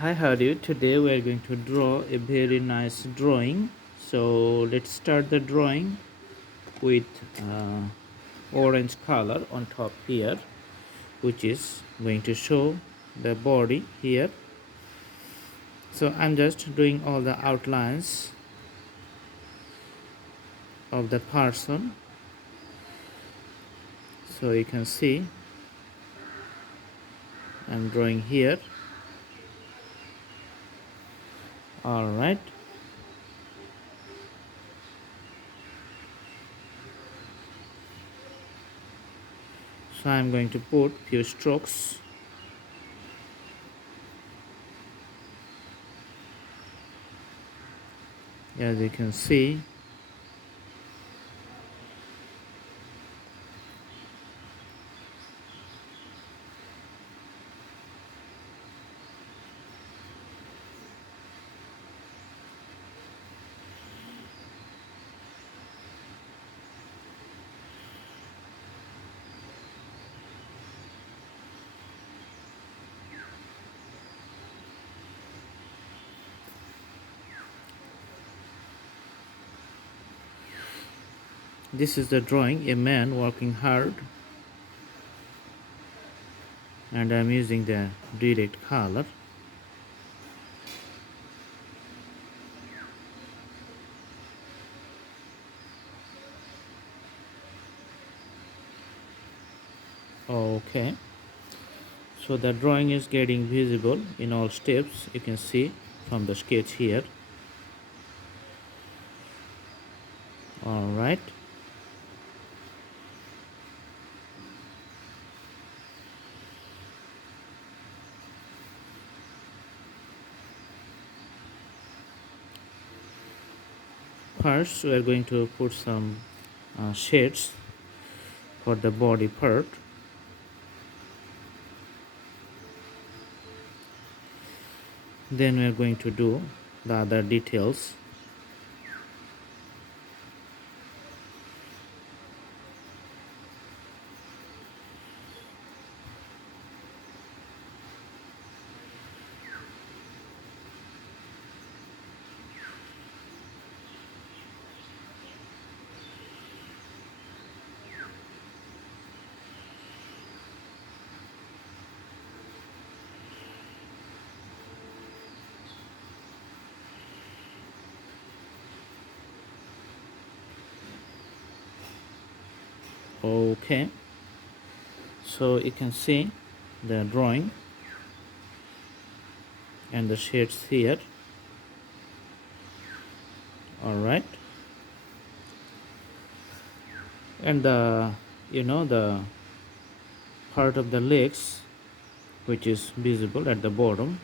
Hi, how are you? Today we are going to draw a very nice drawing. So let's start the drawing with orange color on top here, which is going to show the body here. So I'm just doing all the outlines of the person. So you can see I'm drawing here. All right. So I'm going to put few strokes. As you can see, this is the drawing, a man working hard, and I'm using the direct color. Okay, so the drawing is getting visible in all steps. You can see from the sketch here. All right, first we are going to put some shades for the body part. Then we are going to do the other details. Okay, so you can see the drawing and the shades here. All right, and the part of the legs which is visible at the bottom.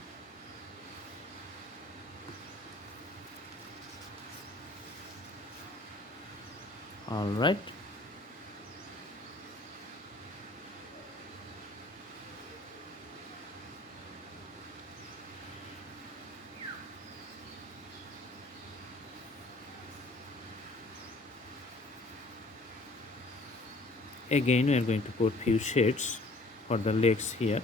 All right, again we are going to put few shades for the legs here.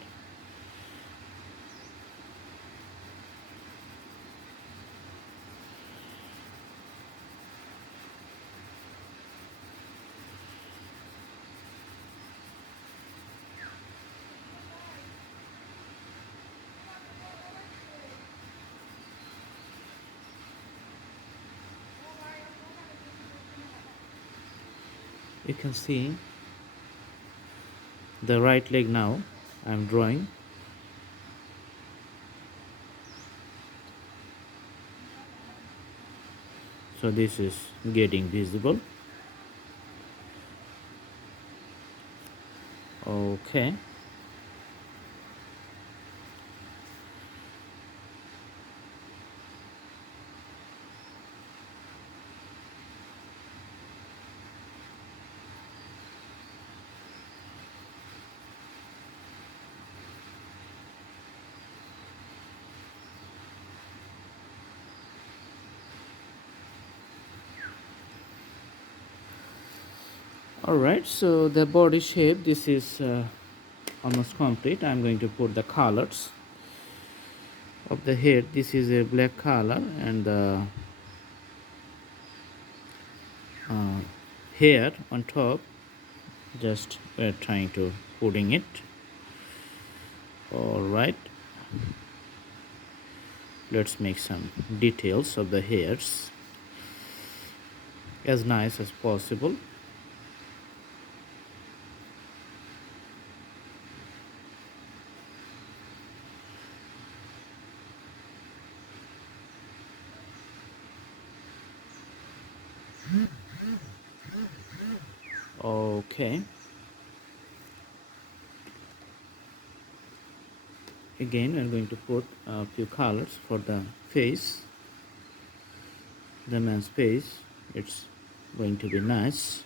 You can see the right leg now I'm drawing. So this is getting visible. Okay, all right, so the body shape, this is almost complete. I'm going to put the colors. of the head. This is a black color, and the uh, hair on top, just we're trying to putting it. All right, let's make some details of the hairs as nice as possible. Okay, again we're going to put a few colors for the face, the man's face. It's going to be nice.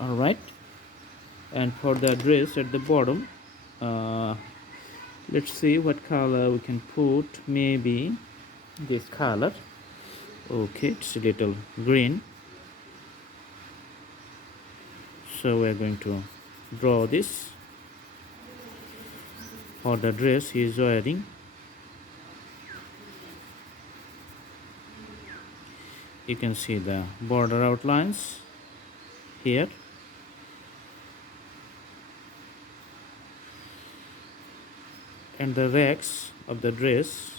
All right, and for the dress at the bottom, uh, let's see what color we can put. Maybe this color. Okay, it's a little green, so we're going to draw this for the dress he is wearing. You can see the border outlines here, and the racks of the dress,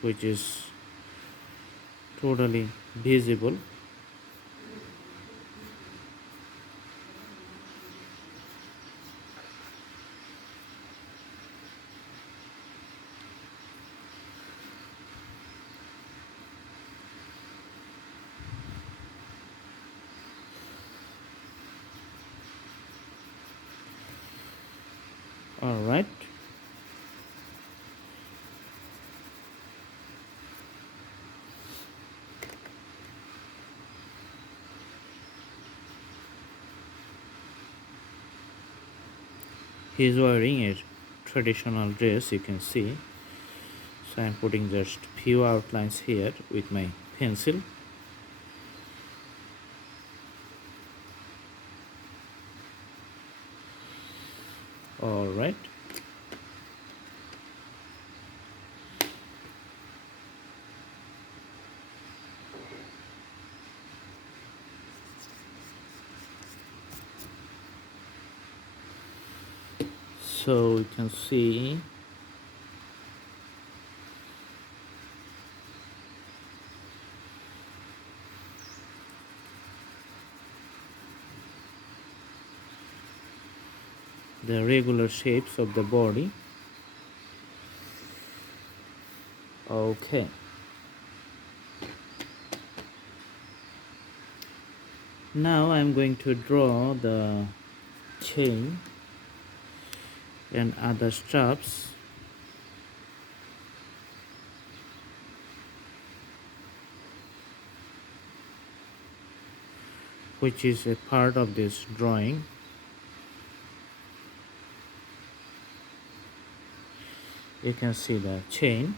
which is totally visible. All right, he is wearing a traditional dress, you can see. So I'm putting just few outlines here with my pencil. All right, so you can see the regular shapes of the body. Okay, now I'm going to draw the chain and other straps. Which is a part of this drawing. You can see the chain.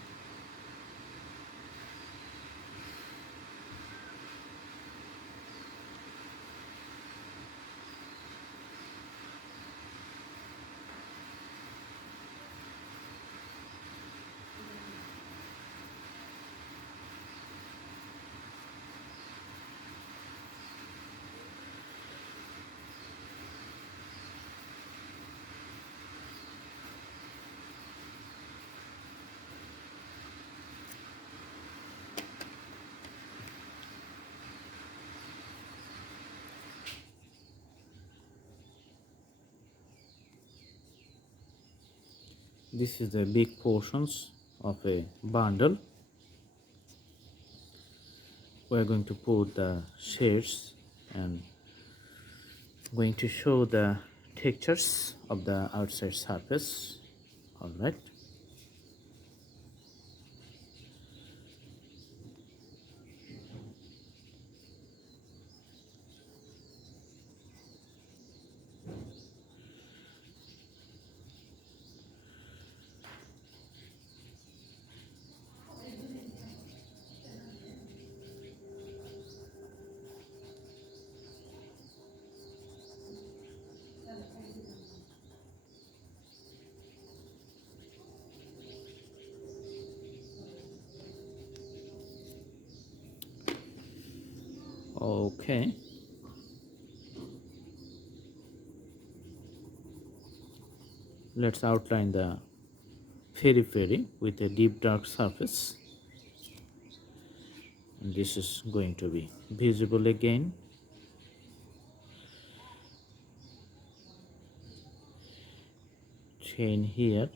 This is the big portions of a bundle. We're going to put the shades and going to show the textures of the outside surface. All right. Okay, let's outline the fairy with a deep dark surface, and this is going to be visible again. Chain here,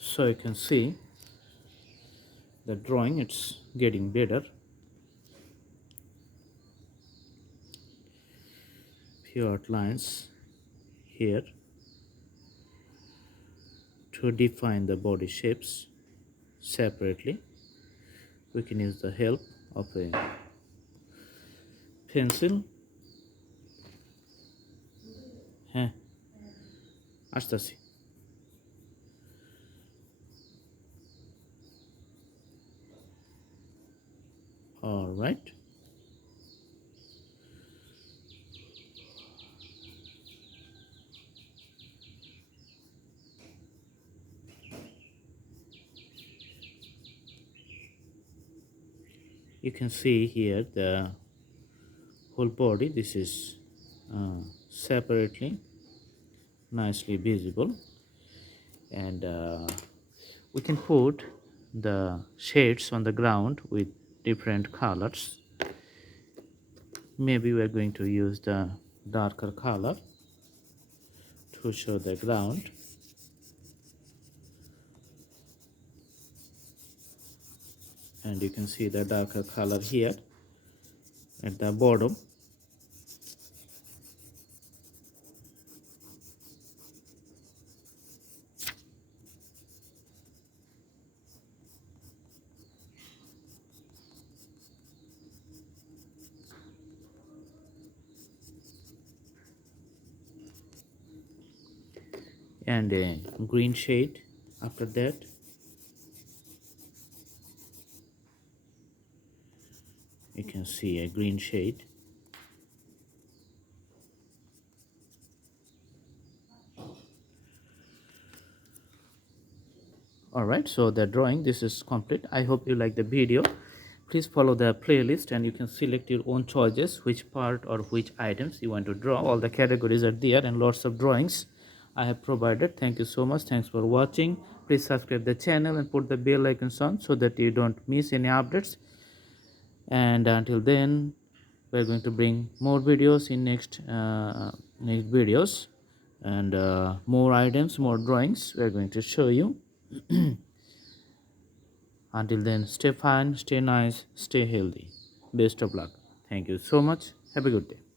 so you can see the drawing, it's getting better. Few outlines here to define the body shapes separately. We can use the help of a pencil. হ্যাঁ আসতেছি। All right, you can see here the whole body. This is separately nicely visible, and we can put the shades on the ground with different colors. Maybe we are going to use the darker color to show the ground. And you can see the darker color here at the bottom. And a green shade after that. You can see a green shade. Alright, so the drawing, this is complete. I hope you like the video. Please follow the playlist and you can select your own choices, which part or which items you want to draw. All the categories are there and lots of drawings I have provided. Thank you so much. Thanks for watching. Please subscribe the channel and put the bell icon on so that you don't miss any updates. And until then, we're going to bring more videos in next videos, and more items, more drawings we're going to show you. Until then, stay fine, stay nice, stay healthy. Best of luck. Thank you so much. Have a good day.